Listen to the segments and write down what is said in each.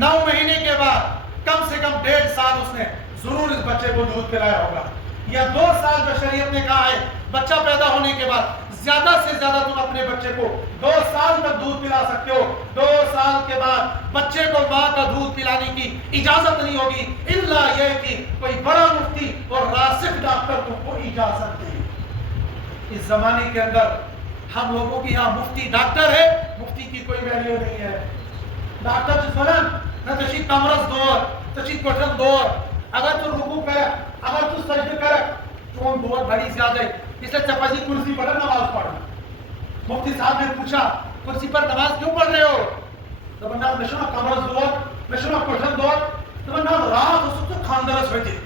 9 مہینے کے بعد کم سے کم 1.5 سال اس نے ضرور اس بچے کو دودھ پلایا ہوگا، یا 2 سال جو شریعت نے کہا ہے بچہ پیدا ہونے کے بعد زیادہ سے زیادہ تم اپنے بچے کو 2 سال تک دودھ پلا سکتے ہو، 2 سال کے بعد بچے کو ماں کا دودھ پلانے کی اجازت نہیں ہوگی الا یہ کہ کوئی بڑا مفتی اور راسخ ڈاکٹر تم کو اجازت دے۔ اس زمانے کے اندر ہم لوگوں کی یہاں مفتی ڈاکٹر ہے، مفتی کی کوئی ویلیو نہیں ہے۔ ڈاکٹر جس فلان نہ تشید کمرس دور تشید کوٹھن دور، اگر تو رکوع کرے اگر تو سجدہ کرے چون دور بڑی زیادہ ہے، اس لیے چپازی کرسی پر نماز پڑھنا۔ مفتی صاحب نے پوچھا کرسی پر نماز کیوں پڑھ رہے ہو؟ تو بندہ نشنا کمرس دور نشنا کوٹھن دور، تو بندہ رات اس تو خاندرس ہوتی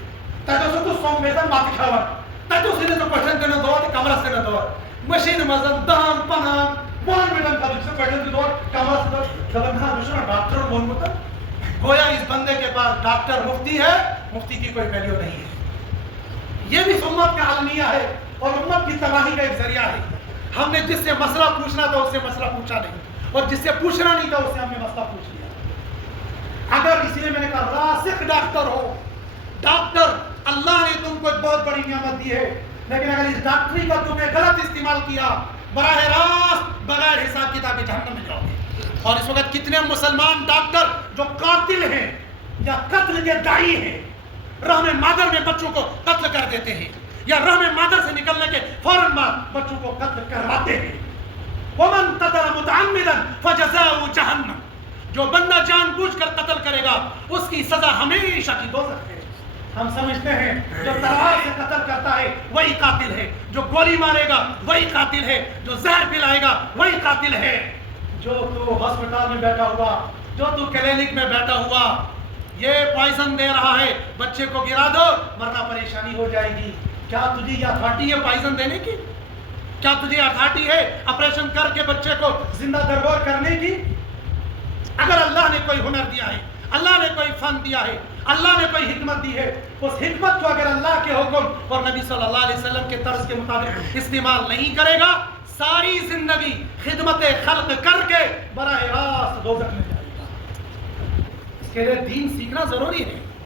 تاکہ اس تو سوم میزن مات کھاون تاکہ اس نے تو کوٹھن دینا دور کمرس دینا دور مشین مزن دہان پنان بون میڈم کا جس سے کوٹھن دور کمرس دور، تو بندہ نشنا ڈاکٹر بون مطلب گویا اس بندے کے پاس ڈاکٹر مفتی ہے، مفتی کی کوئی ویلیو نہیں ہے۔ یہ بھی امت کا المیہ ہے اور امت کی تباہی کا ایک ذریعہ ہے۔ ہم نے جس سے مسئلہ پوچھنا تھا اس سے مسئلہ پوچھا نہیں، اور جس سے پوچھنا نہیں تھا اس سے ہم نے مسئلہ پوچھ لیا۔ اگر اسی لیے میں نے کہا راسخ ڈاکٹر ہو، ڈاکٹر اللہ نے تم کو ایک بہت بڑی نعمت دی ہے، لیکن اگر اس ڈاکٹری کا تم نے غلط استعمال کیا براہ راست بغیر حساب کتاب جہنم میں جاؤ گے۔ اور اس وقت کتنے مسلمان ڈاکٹر جو قاتل ہیں یا قتل کے داعی ہیں، رحم مادر میں بچوں کو قتل کر دیتے ہیں، یا رحم مادر سے نکلنے کے فوراً بعد بچوں کو قتل کرواتے ہیں۔ وَمَنْ قَتَلَ مُتَعَمِّدًا فَجَزَاؤُهُ جَهَنَّمُ، جو بندہ جان بوجھ کر قتل کرے گا اس کی سزا ہمیشہ کی دوزخ ہے۔ ہم سمجھتے ہیں جو تلوار سے قتل کرتا ہے وہی قاتل ہے، جو گولی مارے گا وہی قاتل ہے، جو زہر پلائے گا وہی قاتل ہے۔ جو تو ہسپتال میں بیٹھا ہوا، جو تو کلینک میں بیٹھا ہوا یہ پوائزن دے رہا ہے، بچے کو گرا دو ورنہ پریشانی ہو جائے گی، کیا تجھے یہ اتھارٹی ہے پوائزن دینے کی؟ کیا تجھے اتھارٹی ہے آپریشن کر کے بچے کو زندہ درگور کرنے کی؟ اگر اللہ نے کوئی ہنر دیا ہے، اللہ نے کوئی فن دیا ہے، اللہ نے کوئی حکمت دی ہے، اس حکمت کو اگر اللہ کے حکم اور نبی صلی اللہ علیہ وسلم کے طرز کے مطابق استعمال نہیں کرے گا، ساری زندگی خدمت خلق کر کے براہ راست دوزخ میں جائے گا۔ اس کے لیے دین سیکھنا ضروری ہے۔